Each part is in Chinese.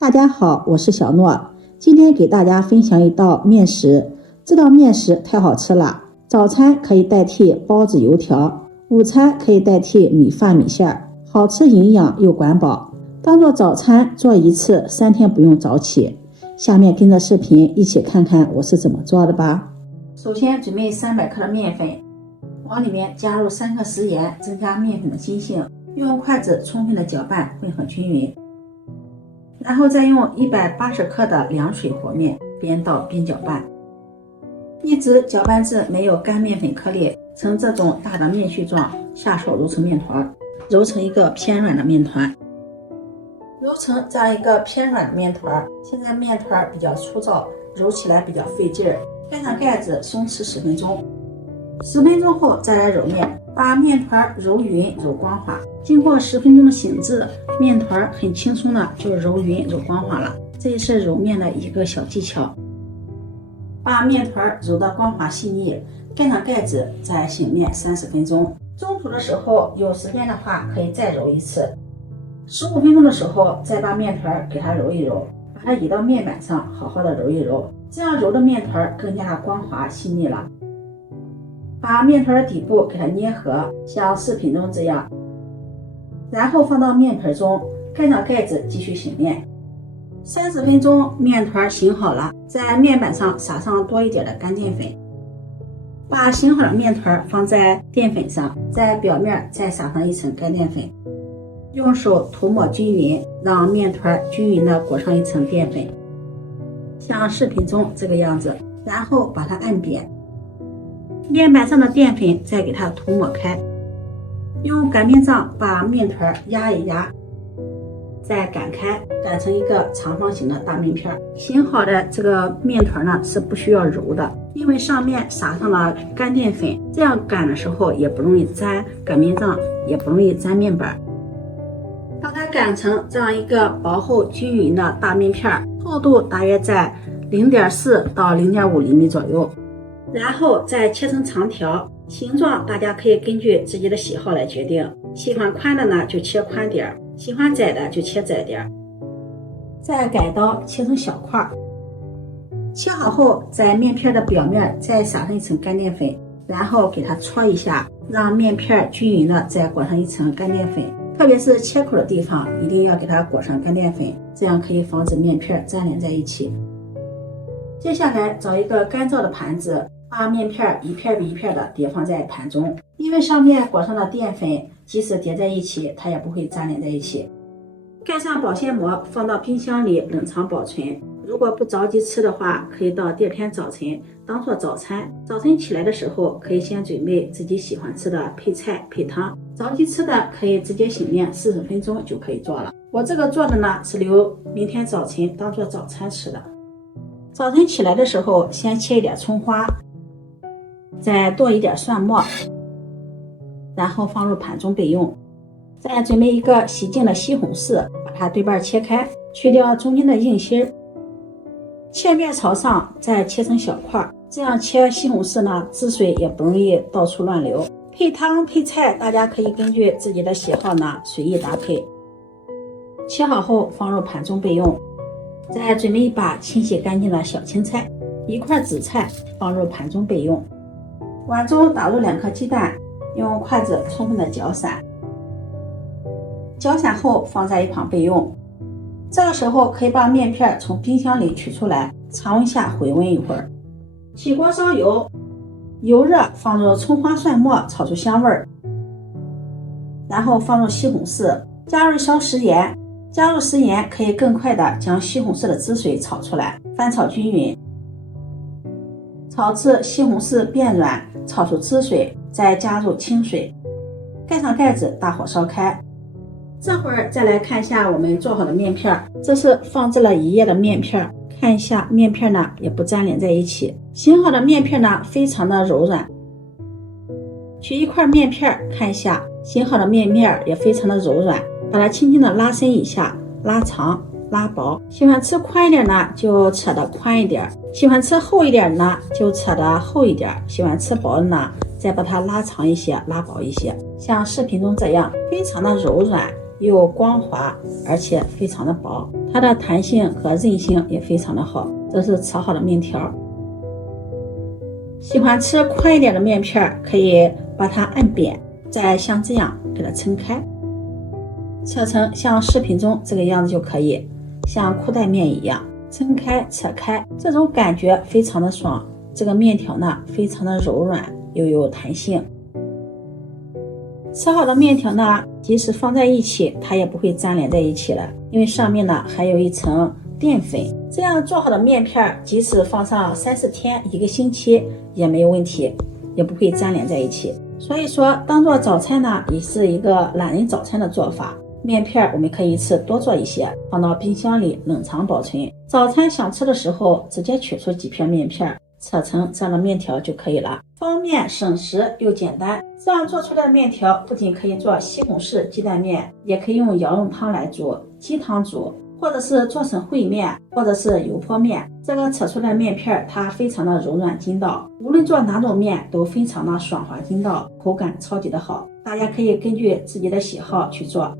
大家好，我是小诺，今天给大家分享一道面食。这道面食太好吃了，早餐可以代替包子油条，午餐可以代替米饭米线，好吃营养又管饱。当做早餐做一次，3天不用早起。下面跟着视频一起看看我是怎么做的吧。首先准备300克的面粉，往里面加入3克食盐，增加面粉的筋性，用筷子充分的搅拌混合均匀。然后再用180克的凉水和面，边倒边搅拌，一直搅拌至没有干面粉颗粒，呈这种大的面絮状，下手揉成面团，揉成一个偏软的面团。揉成这样一个偏软的面团，现在面团比较粗糙，揉起来比较费劲儿，盖上盖子松弛10分钟。10分钟后再来揉面，把面团揉匀揉光滑。经过10分钟的醒制，面团很轻松的就揉匀揉光滑了。这也是揉面的一个小技巧。把面团揉得光滑细腻，盖上盖子再醒面30分钟。中途的时候有时间的话可以再揉一次。15分钟的时候再把面团给它揉一揉，把它移到面板上好好的揉一揉，这样揉的面团更加光滑细腻了。把面团的底部给它捏合，像视频中这样，然后放到面盆中，盖上盖子继续醒面。30分钟面团醒好了，在面板上撒上多一点的干淀粉，把醒好的面团放在淀粉上，在表面再撒上一层干淀粉，用手涂抹均匀，让面团均匀的裹上一层淀粉，像视频中这个样子，然后把它按扁。面板上的淀粉再给它涂抹开，用擀面杖把面团压一压，再擀开，擀成一个长方形的大面片。醒好的这个面团呢是不需要揉的，因为上面撒上了干淀粉，这样擀的时候也不容易粘擀面杖，也不容易粘面板。把它擀成这样一个薄厚均匀的大面片，厚度大约在0.4到0.5厘米左右。然后再切成长条，形状大家可以根据自己的喜好来决定，喜欢宽的呢就切宽点，喜欢窄的就切窄点。再改刀切成小块，切好后在面片的表面再撒上一层干淀粉，然后给它搓一下，让面片均匀的再裹上一层干淀粉，特别是切口的地方一定要给它裹上干淀粉，这样可以防止面片粘连在一起。接下来找一个干燥的盘子，把面片一片一片的叠放在盘中，因为上面裹上了淀粉，即使叠在一起它也不会粘连在一起。盖上保鲜膜，放到冰箱里冷藏保存。如果不着急吃的话，可以到第2天早晨当做早餐。早晨起来的时候可以先准备自己喜欢吃的配菜配汤，着急吃的可以直接醒面40分钟就可以做了。我这个做的呢是留明天早晨当做早餐吃的。早晨起来的时候先切一点葱花，再剁一点蒜末，然后放入盘中备用。再准备一个洗净的西红柿，把它对半切开，去掉中间的硬芯，切面朝上，再切成小块，这样切西红柿呢汁水也不容易到处乱流。配汤配菜大家可以根据自己的喜好呢随意搭配。切好后放入盘中备用。再准备一把清洗干净的小青菜，一块紫菜放入盘中备用。碗中打入2颗鸡蛋，用筷子充分的搅散，搅散后放在一旁备用。这个时候可以把面片从冰箱里取出来，常温下回温一会儿。起锅烧油，油热放入葱花蒜末炒出香味儿，然后放入西红柿，加入小食盐。加入食盐可以更快的将西红柿的汁水炒出来，翻炒均匀，炒至西红柿变软，炒出汁水，再加入清水，盖上盖子大火烧开。这会儿再来看一下我们做好的面片，这是放置了1夜的面片，看一下面片呢也不粘连在一起。醒好的面片呢非常的柔软，取一块面片看一下，醒好的面片也非常的柔软，把它轻轻的拉伸一下，拉长拉薄，喜欢吃宽一点呢就扯得宽一点，喜欢吃厚一点呢就扯得厚一点，喜欢吃薄的呢再把它拉长一些拉薄一些，像视频中这样非常的柔软，又光滑，而且非常的薄，它的弹性和韧性也非常的好。这是扯好的面条。喜欢吃宽一点的面片，可以把它按扁，再像这样给它撑开，扯成像视频中这个样子就可以，像裤带面一样撑开扯开，这种感觉非常的爽。这个面条呢非常的柔软又有弹性。吃好的面条呢，即使放在一起它也不会粘连在一起了，因为上面呢还有一层淀粉。这样做好的面片即使放上3-4天1个星期也没有问题，也不会粘连在一起。所以说当做早餐呢也是一个懒人早餐的做法。面片我们可以一次多做一些，放到冰箱里冷藏保存，早餐想吃的时候直接取出几片面片，扯成这样的面条就可以了，方便省时又简单。这样做出来的面条不仅可以做西红柿鸡蛋面，也可以用羊肉汤来煮，鸡汤煮，或者是做成烩面，或者是油泼面。这个扯出来的面片它非常的柔软筋道，无论做哪种面都非常的爽滑筋道，口感超级的好。大家可以根据自己的喜好去做。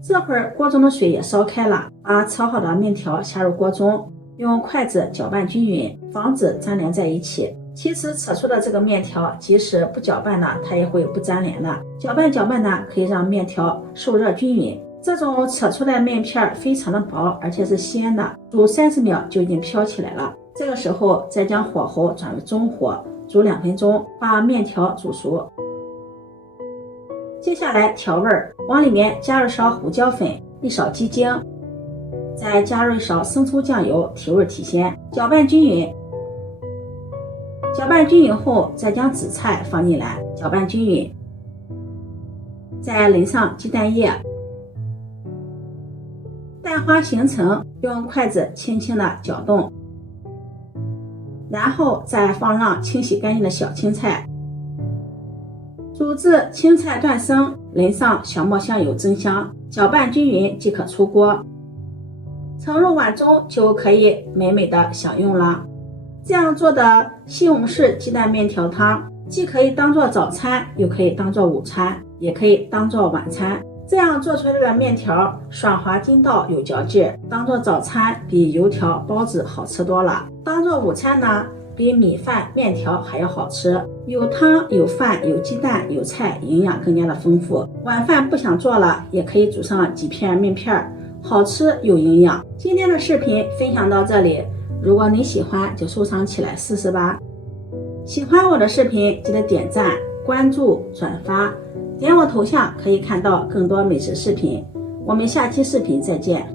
这会儿锅中的水也烧开了，把炒好的面条下入锅中，用筷子搅拌均匀，防止粘连在一起。其实扯出的这个面条即使不搅拌呢，它也会不粘连的。搅拌呢，可以让面条受热均匀。这种扯出来的面片非常的薄，而且是鲜的，煮30秒就已经飘起来了。这个时候再将火候转为中火，煮2分钟，把面条煮熟。接下来调味，往里面加入勺胡椒粉，1勺鸡精，再加入1勺生抽酱油，提味提鲜，搅拌均匀。搅拌均匀后，再将紫菜放进来，搅拌均匀，再淋上鸡蛋液，蛋花形成，用筷子轻轻的搅动，然后再放上清洗干净的小青菜，煮至青菜断生，淋上小磨香油增香，搅拌均匀即可出锅，盛入碗中就可以美美的享用了。这样做的西红柿鸡蛋面条汤，既可以当做早餐，又可以当做午餐，也可以当做晚餐。这样做出来的面条爽滑筋道有嚼劲，当做早餐比油条包子好吃多了。当做午餐呢，比米饭面条还要好吃，有汤有饭有鸡蛋有菜，营养更加的丰富。晚饭不想做了，也可以煮上几片面片，好吃有营养。今天的视频分享到这里，如果你喜欢就收藏起来试试吧。喜欢我的视频记得点赞关注转发，点我头像可以看到更多美食视频。我们下期视频再见。